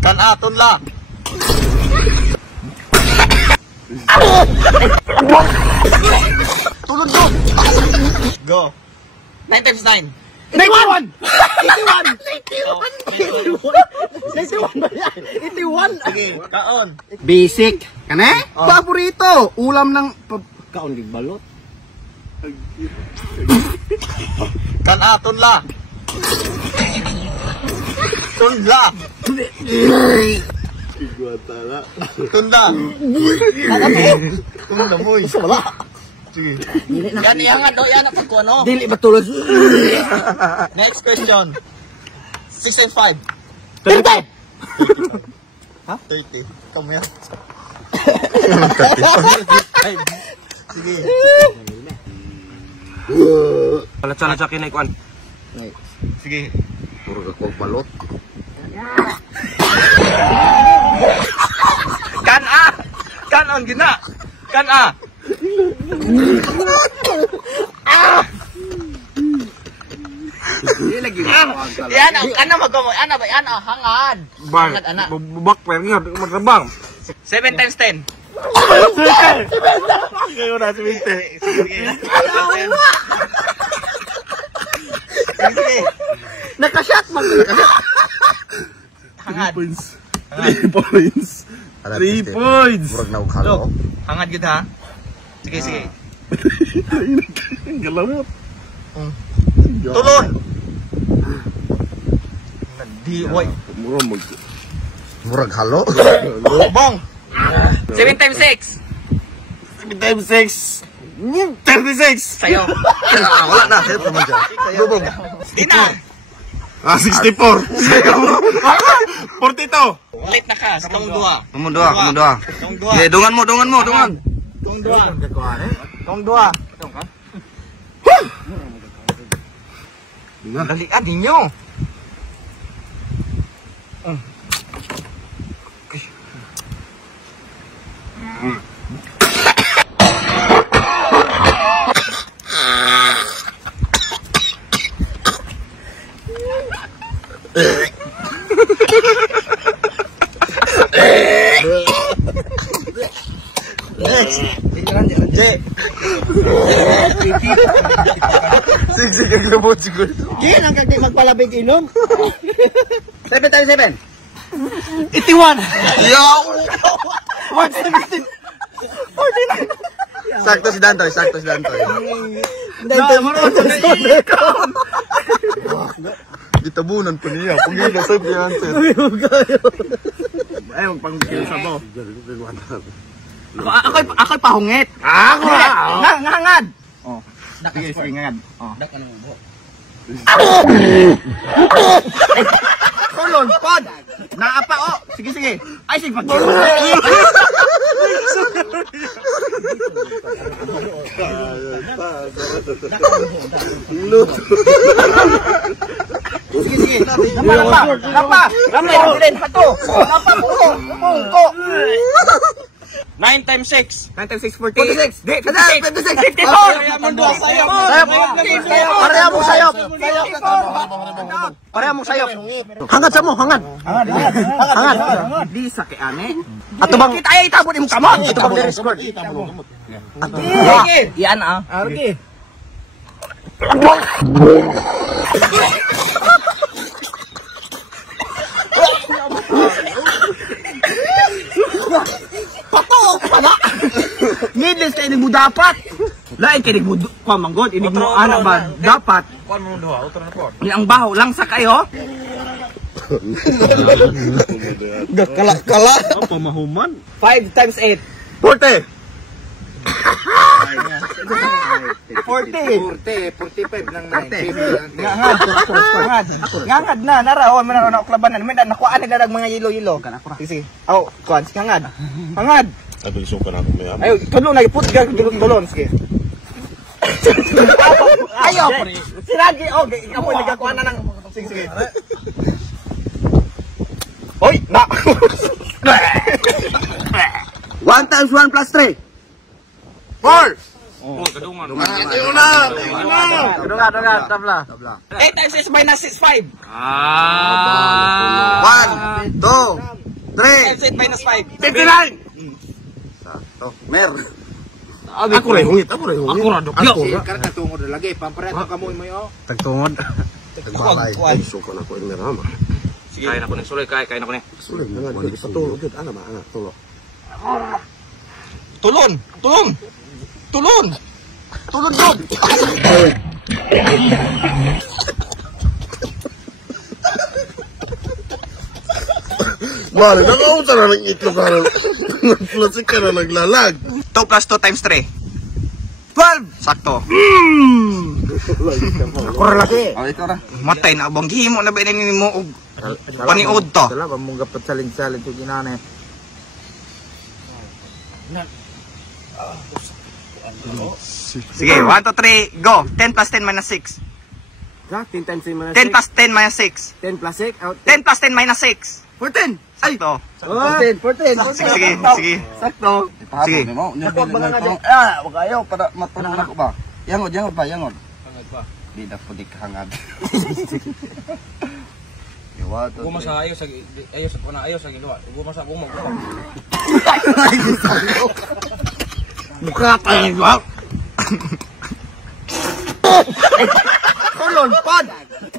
Kanaton la. Tulog do. Go. 9 times 9. 91! 91 ba yan? 81! Sige, kaon. Basic. Kane? Paborito. Ulam ng... Kaon gigbalot. Kanaton la. Tundla. Tunda. Tunda mo eh. Wala. Sige. Yan iangan do, yan ang pagkuano. Dili ba tulad? Next question. 6 and 5. 35! Ha? 30. Kamu yan. Sige. Cala sa akin na ikuan. Sige. Puro ka kong balot. Kanon gina. Kana. Hindi lagi. Yan ana magamo. Ana ba ana hangad. Bang. Hangad ana. Bubak pa nga magrabang. 7 times 10. Kayo na si Minte. Sige. Nakashot mag. Hangad. 3 points. 3 points. Murag na ukalo. Hangad gid ha. Sige sige. Galamot. Tulon. Di way. Murag mo. Murag halo. Bong. 7 times 6. 7 times 6. 36. Sayo. Wala na. Help naman dyan. Bubong. Dina. 64. 42. Late na ka. Tong dua. Kumundua. Tong dua. Okay, dungan mo. Tong dua. Tong dua. Dalian ninyo. Next. Sige, kaglabot siguro. Yan ang kagdi magpalabig inom. 7 times 7. 81. Yaw! 117. Sakto si Dantoy. Gitabunan pa niya. Pagiging sa answer. Ay, magpangkil sa mo. Ako'y pahungit. Ako! Ngangad. Sige, ngangad. Kulon, pod. Naapa o. Sige. Ay, sige, pag Sige. Lapa. Hato. Lapa, pungko. 9 times 6. 9 times 6, 46. 54. 56. Pareha mo sayop. Hangad sa mo, hangad. Di sa kay ane. Ato bang kita ay itabon imong kamot. Ito bang record. Iyan ah. Okay. Ngidis kay mo dapat. Lain kay mo manggod, inig mo ana ba dapat. Kuan mo duha, utro na po. Ni ang baho lang sa kayo. Gakala. Pamahuman. 5 times 8. 40. 45 ng 9. Ngangad na naraon man na uklabanan man nakuan na mga yelo-yelo. Sige. Aw, kuan ngangad. Hangad. Abilisong ka na ako maya. Ayo, tulong na iput ga tulong sige. Ayo. Siragi okay, ikaw mo nagakuan na ng sige. Oy, na. 1 times 1 plus 3. 4. Oh, kadungan. Dungan, tabla. 8 times 6 minus 6, 5. 1, 2, 3. 8 minus 5. 59! Mer. Ako rin hungit. Ako ra dok. Ako ra. Karena tungod lagi, pampareto kamoy mo yo. Tagtungod. Tagbalay. Kuan. Suko na ko ini rama. Kain ako ni Suloy, kain ako ni. Sulit na nga. Patulog yun. Ano ba? Tulog. Tulon. Tulon dog. Bale, nakaunta na ng itlog ka na. Nagplasik ka na naglalag. 2 plus 2 times 3. 12. Sakto. Ako ra lagi. Oh, ikaw ra. Matay na abang gihimo na ba ini mo og paniud to. Salamat mong gapat salin-salin to ginane. Sige, 1 2 3 go. 10 plus 10 minus 6. 10 times 10 10 plus 10 minus 6. 10 plus 6 out. 10 plus 10 minus 6. 14. Sakto. 14. Sige. Sakto. Sige. Ako ba nga di? Wag ayo para matunang ako ba. Yangod pa. Hangad ba? Di na pud hangad. Guma sa ayo sa giluwa. Guma sa guma. Mukha tayo ba? Tulon, pod.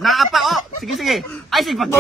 Naapa oh. Sige. Ay sige pag.